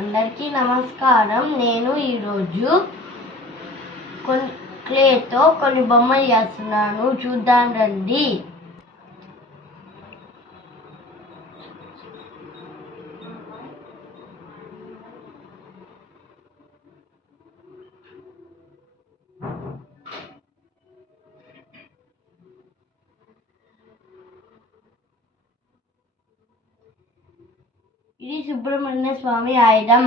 అందరికీ నమస్కారం. నేను ఈరోజు క్లేతో కొన్ని బొమ్మలు చేస్తున్నాను, చూద్దాం రండి. ఇది సుబ్రహ్మణ్య స్వామి ఆయుధం.